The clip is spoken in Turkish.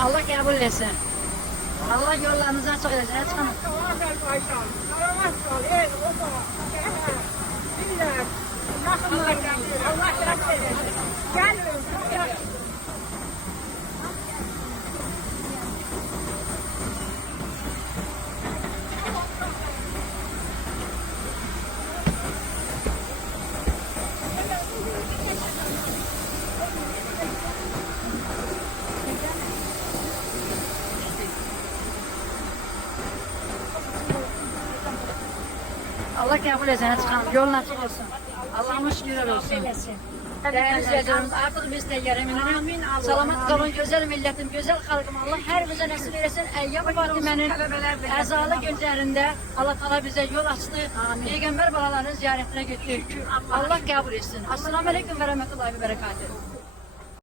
Allah kabul etsin. Allah yollarınızı açık etsin. Hadi çıkalım. Allah kabul etsin. Hadi çıkalım. Yolun açık olsun. Allah'ımız şükürler olsun. Değerli izleyicilerimiz, artık biz de yeriminin salamat kalın, güzel milletim, güzel halkım. Allah her bize nasip eylesin. Eyyam Fatime'nin əzalı günlerinde Allah Teala bize yol açtı. Peygamber balalarının ziyaretine götürdük. Allah kabul etsin. Esselamu Aleyküm ve Rahmetullahi ve Berekatuhu.